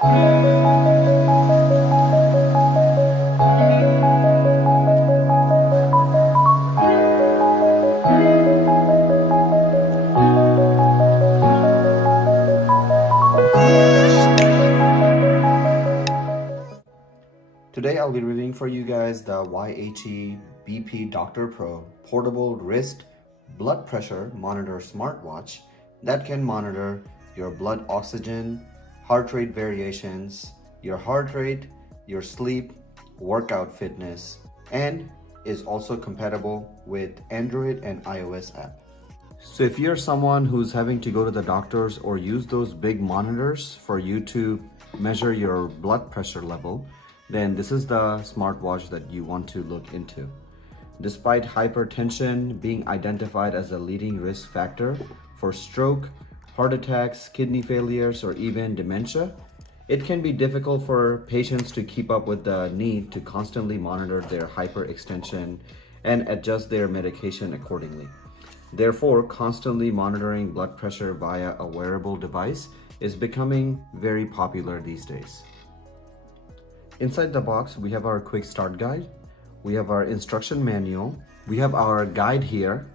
Today I'll be reviewing for you guys the YHE BP Doctor Pro portable wrist blood pressure monitor smartwatch that can monitor your blood oxygen, heart rate variations, your heart rate, your sleep, workout fitness, and is also compatible with Android and iOS app. So if you're someone who's having to go to the doctors or use those big monitors for you to measure your blood pressure level, then this is the smartwatch that you want to look into. Despite hypertension being identified as a leading risk factor for stroke, heart attacks, kidney failures, or even dementia, it can be difficult for patients to keep up with the need to constantly monitor their hyperextension and adjust their medication accordingly. Therefore, constantly monitoring blood pressure via a wearable device is becoming very popular these days. Inside the box, we have our quick start guide. We have our instruction manual. We have our guide here,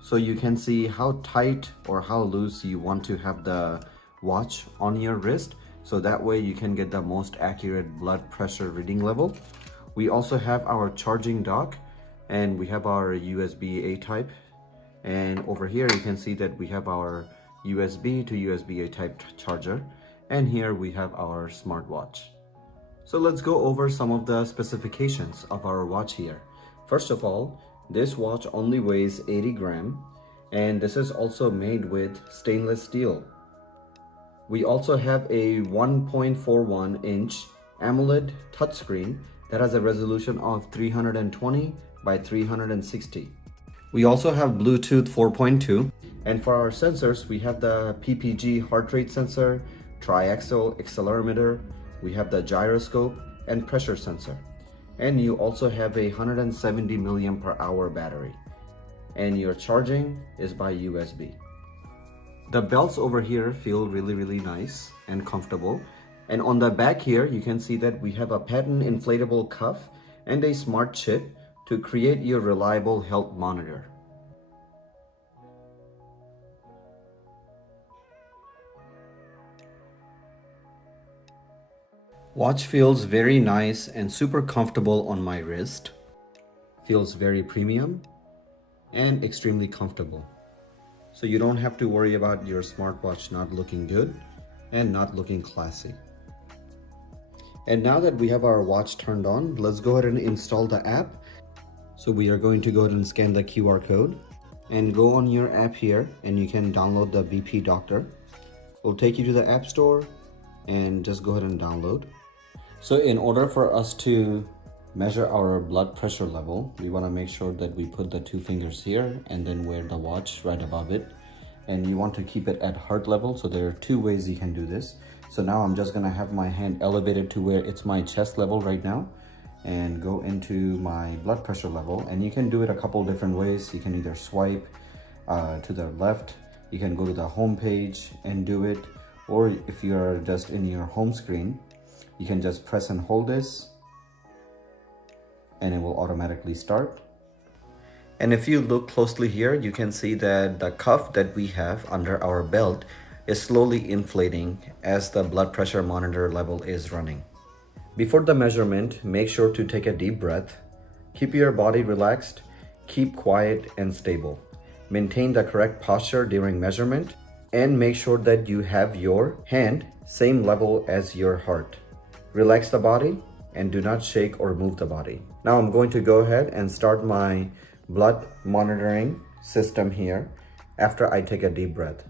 so you can see how tight or how loose you want to have the watch on your wrist, so that way you can get the most accurate blood pressure reading level. We also have our charging dock, and we have our USB-A type. And over here you can see that we have our USB to USB-A type charger, and here we have our smartwatch. So let's go over some of the specifications of our watch here. First of all, this watch only weighs 80 grams, and this is also made with stainless steel. We also have a 1.41 inch AMOLED touchscreen that has a resolution of 320 by 360. We also have Bluetooth 4.2, and for our sensors, we have the PPG heart rate sensor, triaxial accelerometer, we have the gyroscope and pressure sensor. And you also have a 170 mAh battery. And your charging is by USB. The belts over here feel really nice and comfortable. And on the back here, you can see that we have a patent inflatable cuff and a smart chip to create your reliable health monitor. Watch feels very nice and super comfortable on my wrist. Feels very premium and extremely comfortable. So you don't have to worry about your smartwatch not looking good and not looking classy. And now that we have our watch turned on, let's go ahead and install the app. So we are going to go ahead and scan the QR code and go on your app here, and you can download the BP Doctor. We'll take you to the App Store and just go ahead and download. So in order for us to measure our blood pressure level, we want to make sure that we put the two fingers here and then wear the watch right above it. And you want to keep it at heart level. So there are two ways you can do this. So now I'm just going to have my hand elevated to where it's my chest level right now and go into my blood pressure level. And you can do it a couple different ways. You can either swipe to the left, you can go to the home page and do it, or if you're just in your home screen, you can just press and hold this and it will automatically start. And if you look closely here, you can see that the cuff that we have under our belt is slowly inflating as the blood pressure monitor level is running. Before the measurement, make sure to take a deep breath, keep your body relaxed, keep quiet and stable. Maintain the correct posture during measurement, and make sure that you have your hand same level as your heart. Relax the body and do not shake or move the body. Now I'm going to go ahead and start my blood monitoring system here after I take a deep breath.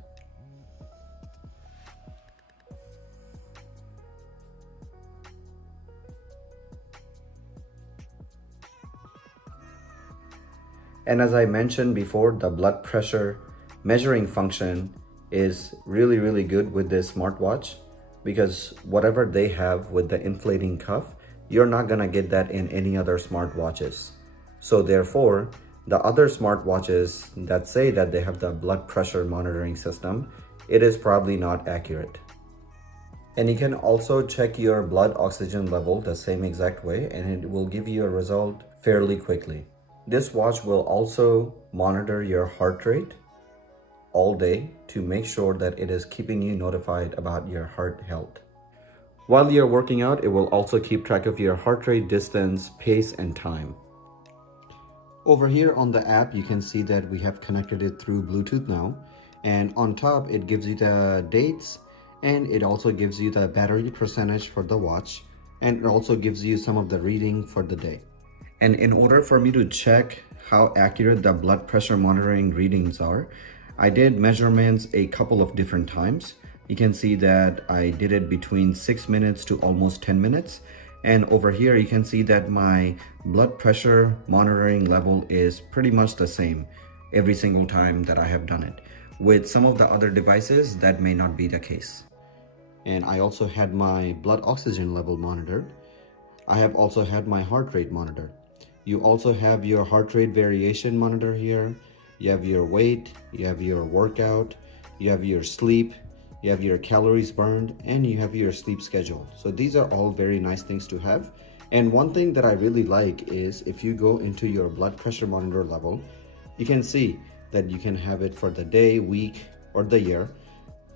And as I mentioned before, the blood pressure measuring function is really good with this smartwatch, because whatever they have with the inflating cuff, you're not gonna get that in any other smartwatches. So therefore, the other smartwatches that say that they have the blood pressure monitoring system, it is probably not accurate. And you can also check your blood oxygen level the same exact way, and it will give you a result fairly quickly. This watch will also monitor your heart rate all day to make sure that it is keeping you notified about your heart health. While you're working out, it will also keep track of your heart rate, distance, pace, and time. Over here on the app, you can see that we have connected it through Bluetooth now. And on top, it gives you the dates, and it also gives you the battery percentage for the watch. And it also gives you some of the reading for the day. And in order for me to check how accurate the blood pressure monitoring readings are, I did measurements a couple of different times. You can see that I did it between 6 minutes to almost 10 minutes. And over here, you can see that my blood pressure monitoring level is pretty much the same every single time that I have done it. With some of the other devices, that may not be the case. And I also had my blood oxygen level monitored. I have also had my heart rate monitored. You also have your heart rate variation monitor here. You have your weight, you have your workout, you have your sleep, you have your calories burned, and you have your sleep schedule. So these are all very nice things to have. And one thing that I really like is if you go into your blood pressure monitor level, you can see that you can have it for the day, week, or the year,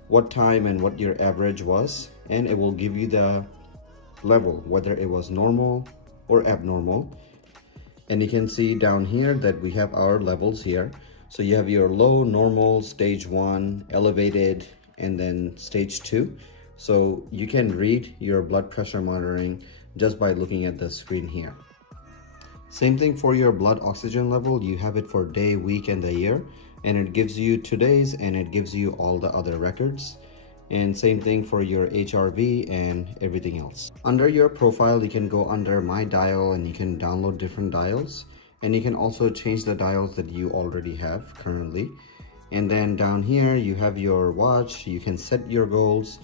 what time and what your average was, and it will give you the level, whether it was normal or abnormal. And you can see down here that we have our levels here. So you have your low, normal, stage 1, elevated, and then stage 2. So you can read your blood pressure monitoring just by looking at the screen here. Same thing for your blood oxygen level. You have it for day, week, and the year, and it gives you today's, and it gives you all the other records. And same thing for your HRV and everything else. Under your profile, you can go under My Dial and you can download different dials. And you can also change the dials that you already have currently. And then down here, you have your watch. You can set your goals.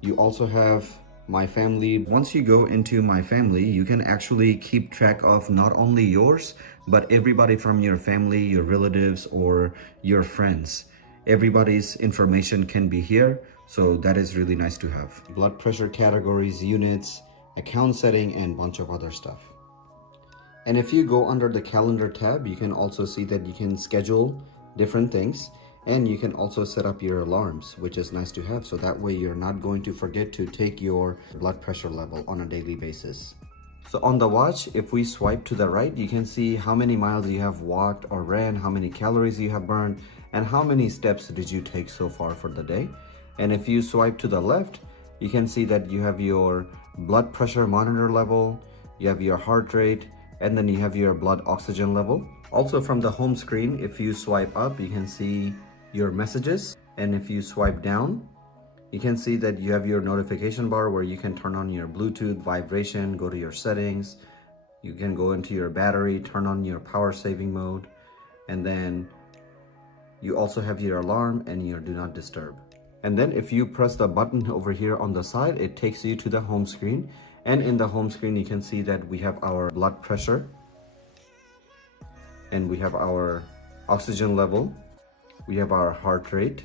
You also have My Family. Once you go into My Family, you can actually keep track of not only yours, but everybody from your family, your relatives, or your friends. Everybody's information can be here, so that is really nice to have. Blood pressure categories, units, account setting, and a bunch of other stuff. And if you go under the calendar tab, you can also see that you can schedule different things, and you can also set up your alarms, which is nice to have, so that way you're not going to forget to take your blood pressure level on a daily basis. So on the watch, if we swipe to the right, you can see how many miles you have walked or ran, how many calories you have burned, and how many steps did you take so far for the day. And if you swipe to the left, you can see that you have your blood pressure monitor level, you have your heart rate, and then you have your blood oxygen level. Also from the home screen, if you swipe up, you can see your messages. And if you swipe down, you can see that you have your notification bar where you can turn on your Bluetooth vibration, go to your settings. You can go into your battery, turn on your power saving mode, and then you also have your alarm and your do not disturb. And then if you press the button over here on the side, it takes you to the home screen. And in the home screen, you can see that we have our blood pressure, and we have our oxygen level, we have our heart rate,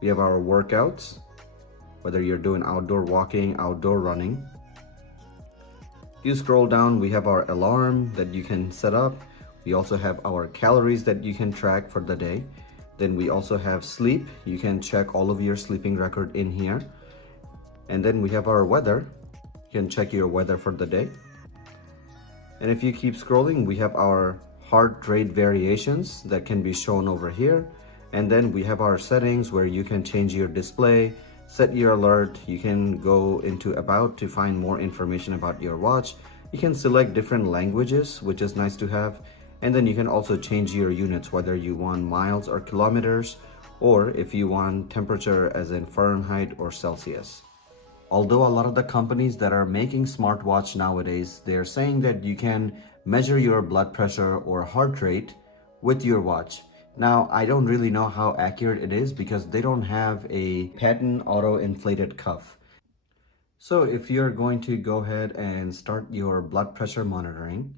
we have our workouts, whether you're doing outdoor walking, outdoor running. If you scroll down, we have our alarm that you can set up. We also have our calories that you can track for the day. Then we also have sleep. You can check all of your sleeping record in here. And then we have our weather. You can check your weather for the day. And if you keep scrolling, we have our heart rate variations that can be shown over here. And then we have our settings where you can change your display, set your alert. You can go into About to find more information about your watch. You can select different languages, which is nice to have. And then you can also change your units, whether you want miles or kilometers, or if you want temperature as in Fahrenheit or Celsius. Although a lot of the companies that are making smartwatch nowadays, they're saying that you can measure your blood pressure or heart rate with your watch. Now, I don't really know how accurate it is because they don't have a patent auto-inflated cuff. So if you're going to go ahead and start your blood pressure monitoring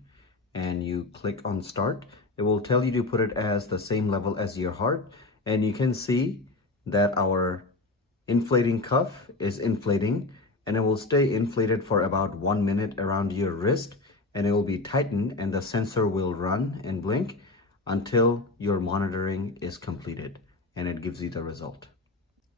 and you click on start, it will tell you to put it as the same level as your heart. And you can see that our inflating cuff is inflating, and it will stay inflated for about 1 minute around your wrist, and it will be tightened and the sensor will run and blink until your monitoring is completed and it gives you the result.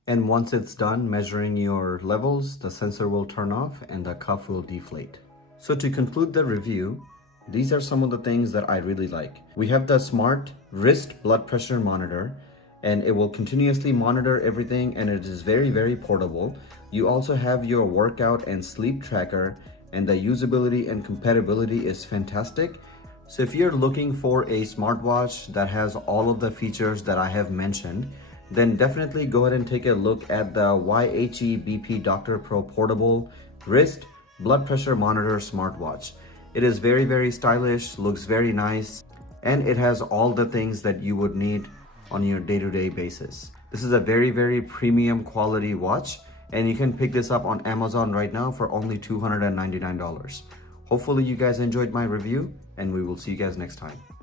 And once it's done measuring your levels, the sensor will turn off and the cuff will deflate. So to conclude the review, these are some of the things that I really like. We have the smart wrist blood pressure monitor, and it will continuously monitor everything, and it is very, very portable. You also have your workout and sleep tracker, and the usability and compatibility is fantastic. So if you're looking for a smartwatch that has all of the features that I have mentioned, then definitely go ahead and take a look at the YHE BP Dr. Pro Portable Wrist Blood Pressure Monitor Smartwatch. It is very, very stylish, looks very nice, and it has all the things that you would need on your day-to-day basis. This is a very, very premium quality watch, and you can pick this up on Amazon right now for only $299. Hopefully you guys enjoyed my review, and we will see you guys next time.